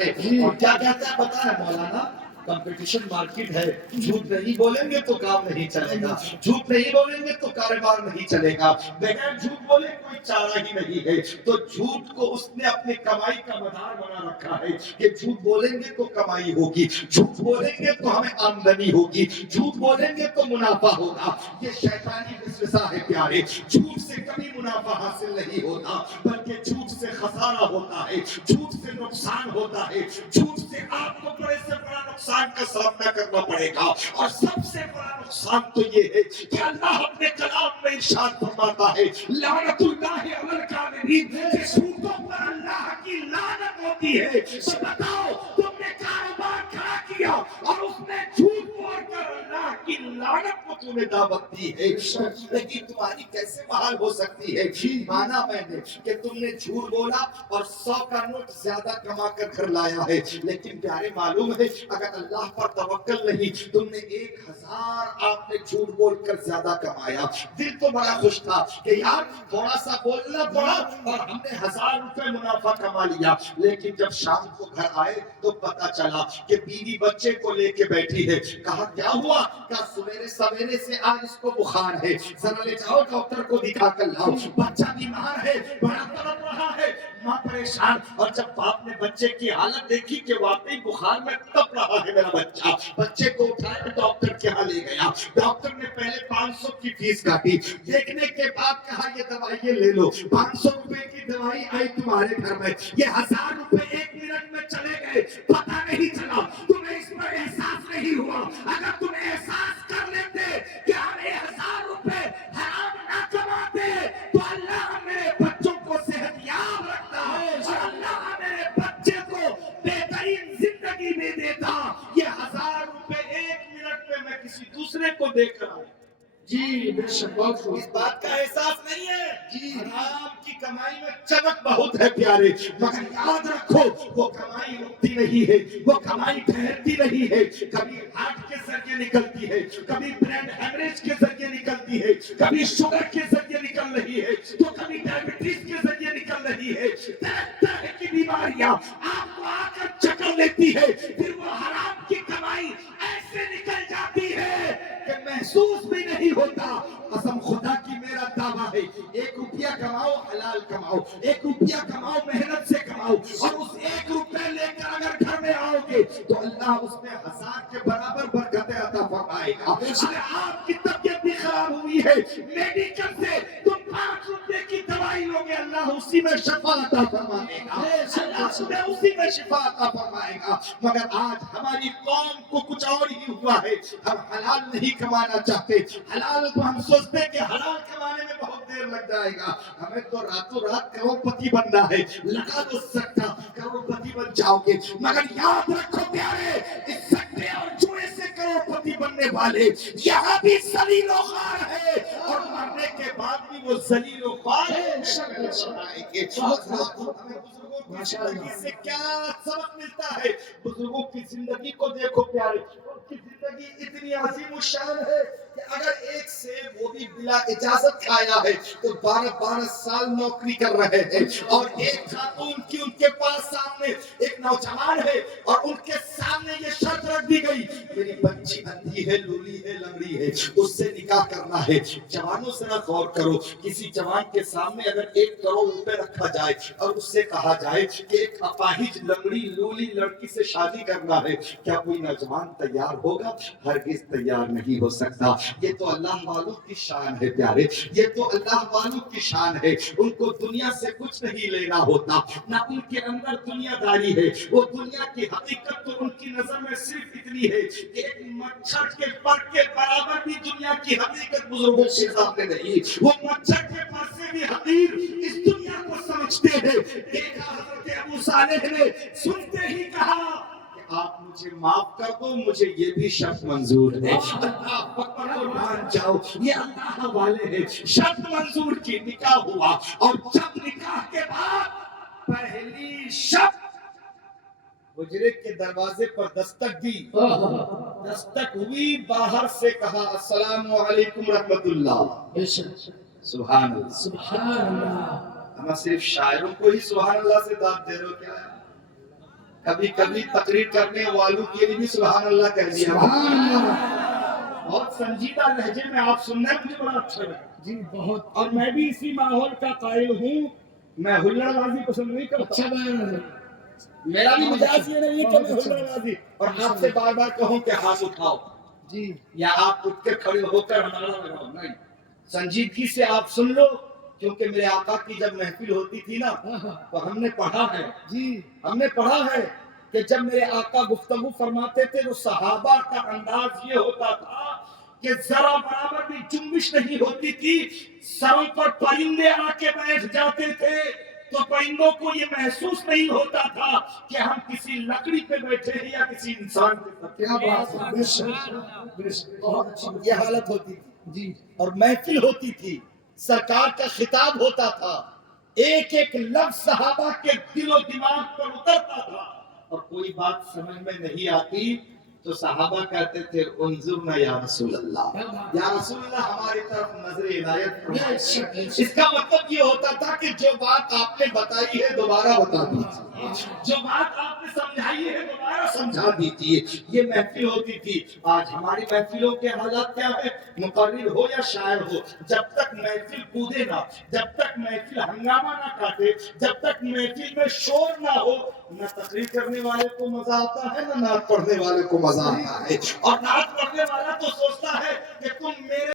اور کیا کہتا ہے پتا ہے مولانا؟ کمپٹیشن مارکیٹ ہے، جھوٹ نہیں بولیں گے تو کام نہیں چلے گا، جھوٹ نہیں بولیں گے تو کاروبار نہیں چلے گا، بغیر جھوٹ بولے کوئی چارہ ہی نہیں ہے۔ تو جھوٹ کو اس نے اپنی کمائی کا مدار بنا رکھا ہے کہ جھوٹ بولیں گے تو کمائی ہوگی، جھوٹ بولیں گے تو ہمیں آمدنی ہوگی، جھوٹ بولیں گے تو منافع ہوگا۔ یہ شیطانی وسوسہ ہے پیارے، جھوٹ سے کبھی منافع حاصل نہیں ہوتا، بلکہ جھوٹ سے خسارہ ہوتا ہے، جھوٹ سے نقصان ہوتا ہے، جھوٹ سے آپ کو بڑے سے بڑا نقصان کا سامنا کرنا پڑے گا۔ اور سب سے بڑا نقصان تو یہ ہے کہ اللہ اپنے کلام میں ارشاد فرماتا ہے لعنت اللہ علی الکاذبین، کہ جھوٹوں پر اللہ کی لعنت ہوتی ہے۔ تو بتاؤ تم نے کاروبار کھڑا کیا اور اس نے جھوٹ بول کر اللہ کی لعنت کو تم نے دعوت دی ہے، لیکن تمہاری کیسے بحال ہو سکتی ہے؟ مانا میں نے کہ تم نے جھوٹ بولا اور 100 کا نوٹ زیادہ کما کر گھر لایا ہے، لیکن پیارے معلوم ہے اگر اللہ پر توکل نہیں، تم نے 1000 آپ نے جھوٹ بول کر زیادہ کمایا، دل تو بڑا خوش تھا کہ یار تھوڑا سا بولنا پڑا اور ہم نے 1000 روپے منافع کما لیا، لیکن جب شام کو گھر آئے تو پتا چلا کہ بیوی بچے کو لے کے بیٹھی ہے۔ کہا کیا ہوا؟ کہا سویرے سویرے سے آج اس کو بخار ہے، ذرا لے جاؤ ڈاکٹر کو دکھا کر لاؤ، بچہ بیمار ہے، بڑا تڑپ رہا ہے، ماں پریشان۔ اور جب باپ نے بچے کی حالت دیکھی کہ واقعی بخار میں تڑپ رہا ہے میرا بچہ، بچے کو اٹھایا ڈاکٹر کے ہاں لے گیا، ڈاکٹر نے پہلے 500 کی فیس کاٹی، دیکھنے کے بعد کہا یہ دوائیں لے لو، 500 روپے کی دوائی آئی تمہارے گھر میں، یہ 1000 روپے 1 منٹ میں چلے گئے، پتہ نہیں چلا، تمہیں اس پر احساس نہیں ہوا۔ اگر تم احساس کر لیتے کہ ہم 1000 روپے حرام نہ کماتے تو اللہ میرے بچوں کو صحت یاب رکھتا اور اللہ میرے بچے کو بہترین زندگی بھی دیتا۔ یہ 1000 روپے 1 منٹ میں کسی دوسرے کو دے کر آؤں۔ جی بے شک، اس بات کا احساس نہیں ہے۔ جی حرام کی کمائی میں چمک بہت ہے پیارے، مگر یاد رکھو وہ کمائی رکتی نہیں ہے، وہ کمائی ٹھہرتی نہیں ہے، کبھی ہارٹ کے ذریعے نکلتی ہے، کبھی برین ہیمریج کے ذریعے نکلتی ہے، کبھی شوگر کے ذریعے نکل رہی ہے، تو کبھی ڈائبٹیز کے ذریعے نکل رہی ہے۔ طرح طرح کی بیماریاں آپ کو آ کر چکر لیتی ہے، پھر وہ حرام کی کمائی ایسے نکل جاتی ہے کہ محسوس بھی نہیں ہوتا۔ قسم خدا کی میرا دعویٰ ہے 1 روپیہ کماؤ حلال کماؤ، 1 روپیہ کماؤ محنت سے کماؤ، اور اس 1 روپے لے کر اگر گھر میں آؤ گے تو اللہ اس میں 1000 کے برابر برکتیں عطا فرمائے گا۔ اگر آپ کی طبیعت بھی خراب ہوئی ہے، میڈیکل سے تم 5 روپے کی دوائی لو گے، اللہ اسی میں شفا عطا فرمائے گا، اللہ تمہیں اسی میں شفا عطا فرمائے گا۔ مگر آج ہماری قوم کو کچھ اور ہی ہوا ہے، ہم حلال نہیں کمانا چاہتے، حلال تو ہم سوچتے ہیں کہ حلال کمانے میں بہت دیر لگ جائے گا، ہمیں تو راتوں رات کروڑپتی بننا ہے، لگا دو سکتا کروڑپتی بن جاؤ گے۔ مگر یاد رکھو پیارے، اس سکتے اور جوئے سے کروڑپتی بننے والے یہاں بھی ذلیل و خوار ہے، اور مرنے کے بعد بھی وہ ذلیل و خوار ہے۔ ہمیں بزرگوں کی زندگی سے کیا سبق ملتا ہے؟ بزرگوں کی زندگی کو دیکھو پیارے، ان کی زندگی اتنی عظیم الشان ہے کہ اگر ایک سیب وہ بھی بلا اجازت کھایا ہے تو 12 سال نوکری کر رہے ہیں، اور ایک خاتون کی ان کے پاس سامنے ایک نوجوان ہے اور ان کے سامنے یہ شرط رکھ دی گئی میری بچی اندھی ہے، لولی ہے، لنگڑی ہے، اس سے نکاح کرنا ہے۔ جوانوں سے نہ غور کرو، کسی جوان کے سامنے اگر 1 کروڑ روپے رکھا جائے اور اس سے کہا جائے کہ ایک اپاہج لنگڑی لولی لڑکی سے شادی کرنا ہے، کیا کوئی نوجوان تیار ہوگا؟ ہرگز تیار نہیں ہو سکتا۔ یہ تو اللہ والوں کی شان ہے پیارے، یہ تو اللہ والوں کی شان ہے، ان کو دنیا سے کچھ نہیں لینا ہوتا، نہ ان کے اندر دنیا داری ہے، وہ دنیا کی حقیقت تو ان کی نظر میں صرف اتنی ہے کہ ایک مچھر کے پر کے برابر بھی دنیا کی حقیقت بزرگوں کے سامنے نہیں، وہ مچھر کے پر سے بھی حقیر اس دنیا کو سمجھتے ہیں۔ دیکھا حضرت ابو صالح نے سنتے ہی کہا کہ آپ مجھے معاف کر دو، مجھے یہ بھی شرط منظور ہے۔ اللہ پکڑ مان جاؤ، یہ اللہ والے ہیں۔ شرط منظور کی، نکاح ہوا، اور جب نکاح کے بعد پہلی شب حجرے کے دروازے پر دستک دی، دستک ہوئی، باہر سے کہا السلام علیکم رحمت اللہ۔ سبحان اللہ، سبحان اللہ۔ ہم صرف شاعروں کو ہی سبحان اللہ سے داد دے رہے ہو کیا؟ کبھی کبھی تقریر کرنے والوں کے لیے بھی سبحان اللہ کہہ دیا۔ سبحان اللہ۔ بہت سنجیدہ لہجے میں آپ سننا مجھے بڑا اچھا لگا، جی بہت اور میں بھی اسی ماحول کا قائل ہوں۔ میں ہلڑ بازی پسند نہیں کرتا، اچھا بیان ہے۔ میرا بھی مزاج یہ نہیں ہے کہ میں ہلڑ بازی اور آپ سے بار بار کہوں کہ ہاتھ اٹھاؤ جی یا آپ اٹھ کے کھڑے ہو کر نعرہ لگاؤ، نہیں، سنجیدگی سے آپ سن لو، کیونکہ میرے آقا کی جب محفل ہوتی تھی نا تو ہم نے پڑھا ہے، جی ہم نے پڑھا ہے کہ جب میرے آقا گفتگو فرماتے تھے تو صحابہ کا انداز یہ ہوتا تھا کہ ذرا برابر بھی جنبش نہیں ہوتی تھی، سروں پر پرندے آ کے بیٹھ جاتے تھے تو پرندوں کو یہ محسوس نہیں ہوتا تھا کہ ہم کسی لکڑی پہ بیٹھے ہیں یا کسی انسان کے ساتھ۔ کیا بات ہے، بے شک بے شک، بہت اچھی یہ حالت ہوتی تھی جی اور محفل ہوتی تھی، سرکار کا خطاب ہوتا تھا، ایک ایک لفظ صحابہ کے دل و دماغ پر اترتا تھا، اور کوئی بات سمجھ میں نہیں آتی تو صحابہ کہتے تھے انظرنا یا رسول اللہ، یا رسول اللہ ہماری طرف نظر عنایت فرمائیے۔ اس کا مطلب یہ ہوتا تھا کہ جو بات آپ نے بتائی ہے دوبارہ بتا دیجیے، جو بات آپ نے سمجھائی ہے دوبارہ سمجھا دیجیے۔ یہ محفل ہوتی تھی۔ آج ہماری محفلوں کے حالات کیا ہے؟ مقرر ہو یا شاعر ہو، جب تک محفل کودے نہ، جب تک محفل ہنگامہ نہ کاٹے، جب تک محفل میں شور نہ ہو، نہ تقریر کرنے والے کو مزہ آتا ہے نہ نعت پڑھنے والے کو مزہ آتا ہے، اور نعت پڑھنے والا تو سوچتا ہے کہ تم میرے